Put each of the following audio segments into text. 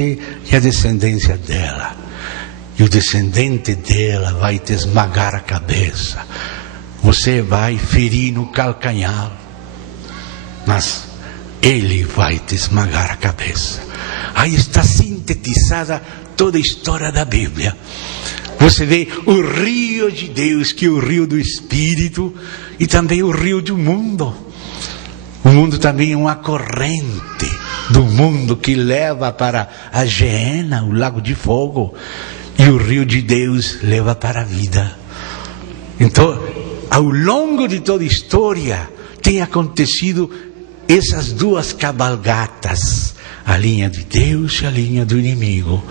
e a descendência dela. E o descendente dela vai te esmagar a cabeça. Você vai ferir no calcanhar, mas ele vai te esmagar a cabeça. Aí está sintetizada toda a história da Bíblia. Você vê o rio de Deus, que é o rio do Espírito, e também o rio do mundo. O mundo também é uma corrente do mundo que leva para a Geena, o lago de fogo, e o rio de Deus leva para a vida. Então, ao longo de toda a história, tem acontecido essas duas cavalgatas, a linha de Deus e a linha do inimigo.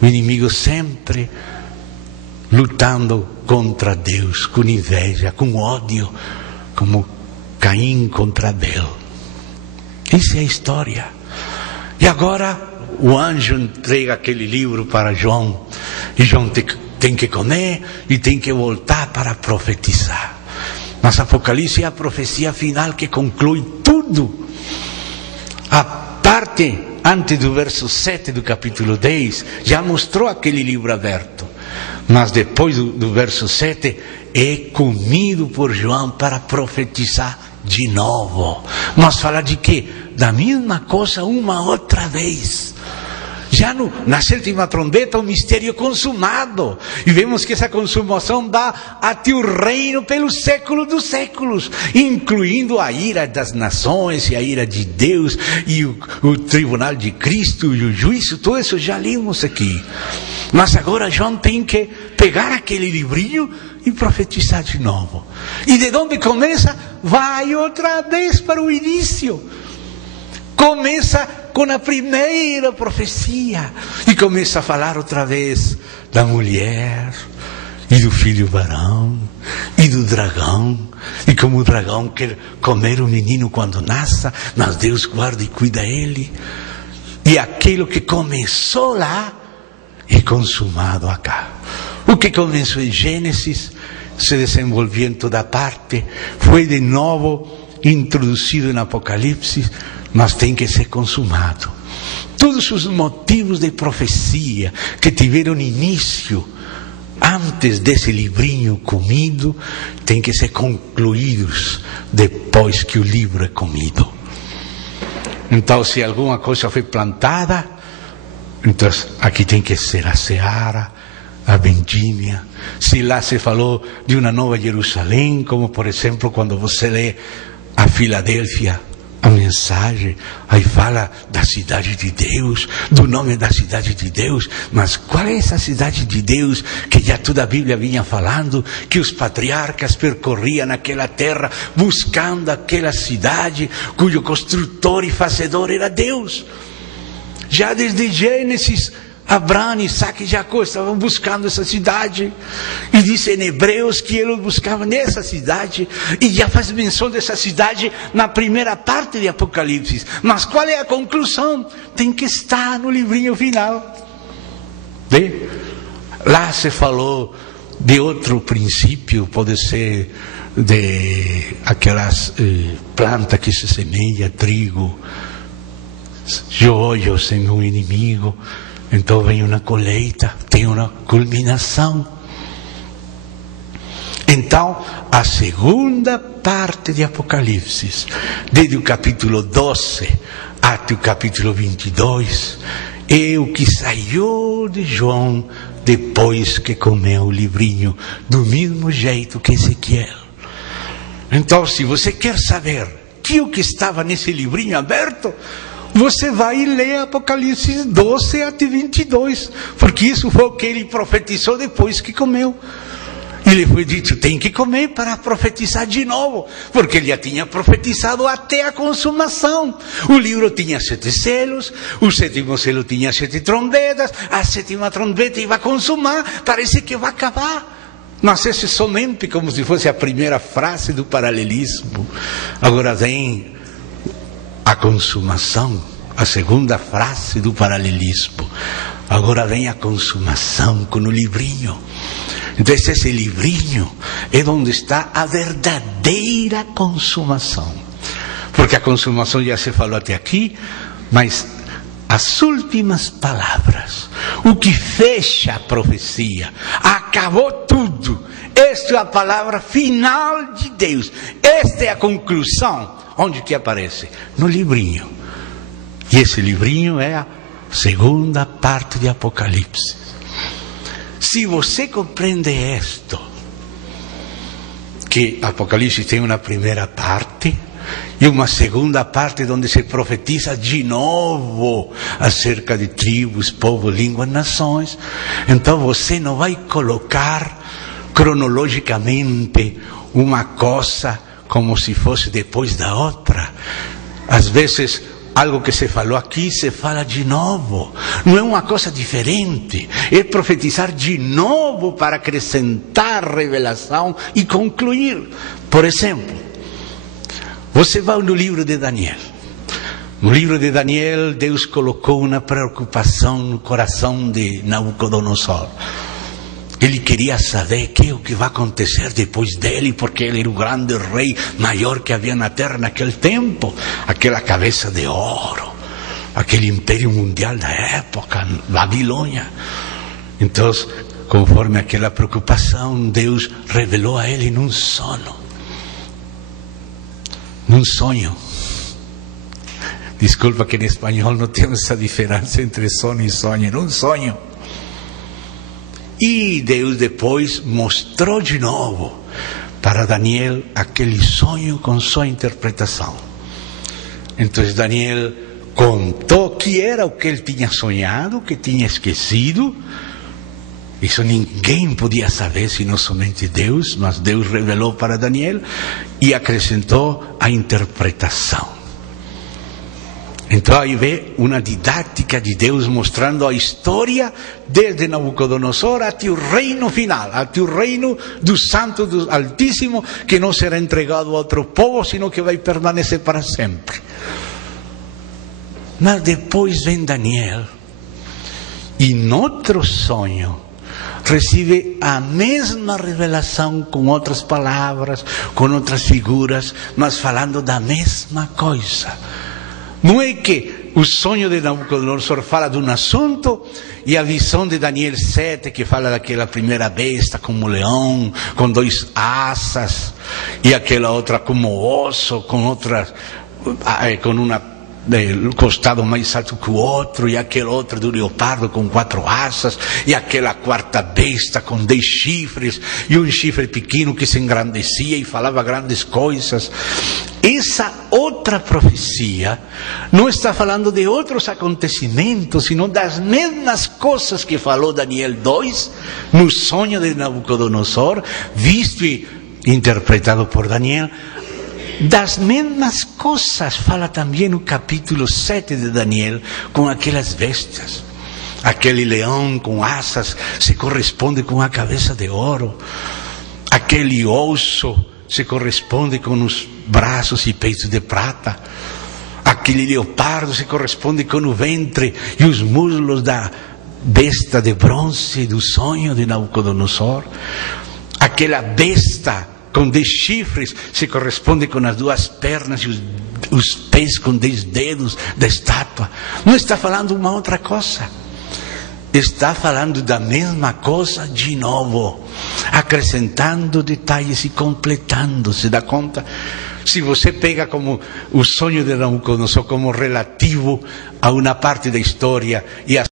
O inimigo sempre lutando contra Deus, com inveja, com ódio, como Caim contra Abel. Essa é a história. E agora o anjo entrega aquele livro para João, e João tem que comer e tem que voltar para profetizar. Mas Apocalipse é a profecia final que conclui tudo. A parte antes do verso 7 do capítulo 10 já mostrou aquele livro aberto. Mas depois do verso 7 é comido por João para profetizar de novo. Mas fala de quê? Da mesma coisa uma outra vez. Já na sétima trombeta o mistério é consumado. E vemos que essa consumação vai até o reino pelos séculos dos séculos, incluindo a ira das nações e a ira de Deus e o tribunal de Cristo e o juízo. Tudo isso já lemos aqui. Mas agora João tem que pegar aquele livrinho e profetizar de novo. E de onde começa? Vai outra vez para o início. Começa com a primeira profecia. E começa a falar outra vez da mulher, e do filho varão, e do dragão. E como o dragão quer comer o menino quando nasce, mas Deus guarda e cuida ele. E aquilo que começou lá é consumado acá. O que começou em Gênesis, se desenvolveu em toda parte, foi de novo introduzido em Apocalipse, mas tem que ser consumado. Todos os motivos de profecia que tiveram início antes desse livrinho comido, tem que ser concluídos depois que o livro é comido. Então, se alguma coisa foi plantada, então aqui tem que ser a seara, a vendimia. Se lá se falou de uma nova Jerusalém, como por exemplo quando você lê a Filadélfia, a mensagem, aí fala da cidade de Deus, do nome da cidade de Deus. Mas qual é essa cidade de Deus que já toda a Bíblia vinha falando, que os patriarcas percorriam naquela terra buscando aquela cidade cujo construtor e fazedor era Deus? Já desde Gênesis, Abraão, Isaac e Jacó estavam buscando essa cidade. E diz em Hebreus que eles buscavam nessa cidade. E já faz menção dessa cidade na primeira parte de Apocalipse. Mas qual é a conclusão? Tem que estar no livrinho final. Vê? Lá se falou de outro princípio, pode ser de aquelas plantas que se semeia, trigo, joios em um inimigo. Então vem uma colheita, tem uma culminação. Então, a segunda parte de Apocalipse, desde o capítulo 12 até o capítulo 22, é o que saiu de João depois que comeu o livrinho, do mesmo jeito que Ezequiel. Então, se você quer saber o que estava nesse livrinho aberto, você vai e lê Apocalipse 12 até 22, porque isso foi o que ele profetizou depois que comeu. Ele foi dito, tem que comer para profetizar de novo, porque ele já tinha profetizado até a consumação. O livro tinha 7 selos, o sétimo selo tinha 7 trombetas, a sétima trombeta ia consumar, parece que vai acabar. Mas esse é somente como se fosse a primeira frase do paralelismo. Agora vem a consumação, a segunda frase do paralelismo. Agora vem a consumação com o livrinho. Então esse livrinho é onde está a verdadeira consumação. Porque a consumação já se falou até aqui, mas as últimas palavras, o que fecha a profecia, acabou tudo. Esta é a palavra final de Deus, esta é a conclusão. Onde que aparece? No livrinho. E esse livrinho é a segunda parte de Apocalipse. Se você compreende isto, que Apocalipse tem uma primeira parte e uma segunda parte onde se profetiza de novo acerca de tribos, povos, línguas, nações, então você não vai colocar cronologicamente uma coisa como se fosse depois da outra. Às vezes algo que se falou aqui se fala de novo, não é uma coisa diferente, é profetizar de novo para acrescentar revelação e concluir. Por exemplo, você vai no livro de Daniel. No livro de Daniel, Deus colocou uma preocupação no coração de Nabucodonosor. Ele queria saber o que vai acontecer depois dele, porque ele era o grande rei maior que havia na terra naquele tempo. Aquela cabeça de ouro, aquele império mundial da época, Babilônia. Então, conforme aquela preocupação, Deus revelou a ele num sono. Num sonho. Desculpa que em espanhol não temos essa diferença entre sono e sonho. Num sonho. E Deus depois mostrou de novo para Daniel aquele sonho com sua interpretação. Então Daniel contou que era o que ele tinha sonhado, que tinha esquecido. Isso ninguém podia saber, senão somente Deus, mas Deus revelou para Daniel e acrescentou a interpretação. Então aí vê uma didática de Deus mostrando a história desde Nabucodonosor até o reino final, até o reino do Santo, do Altíssimo, que não será entregado a outro povo, sino que vai permanecer para sempre. Mas depois vem Daniel e em outro sonho recebe a mesma revelação com outras palavras, com outras figuras, mas falando da mesma coisa. Não é que o sonho de Nabucodonosor fala de um assunto e a visão de Daniel 7 que fala daquela primeira besta como leão, com 2 asas, e aquela outra como osso, com outra, com uma costado mais alto que o outro, e aquele outro do leopardo com 4 asas, e aquela quarta besta com 10 chifres, e um chifre pequeno que se engrandecia e falava grandes coisas. Essa outra profecia não está falando de outros acontecimentos, sino das mesmas coisas que falou Daniel 2 no sonho de Nabucodonosor, visto e interpretado por Daniel. Das mesmas coisas fala também no capítulo 7 de Daniel, com aquelas bestas. Aquele leão com asas se corresponde com a cabeça de ouro. Aquele osso se corresponde com os braços e peitos de prata. Aquele leopardo se corresponde com o ventre e os muslos da besta de bronze do sonho de Nabucodonosor. Aquela besta com 10 chifres se corresponde com as 2 pernas e os pés com 10 dedos da estátua. Não está falando uma outra coisa. Está falando da mesma coisa de novo, acrescentando detalhes e completando. Se dá conta? Se você pega como o sonho de Nabucodonosor como relativo a uma parte da história e a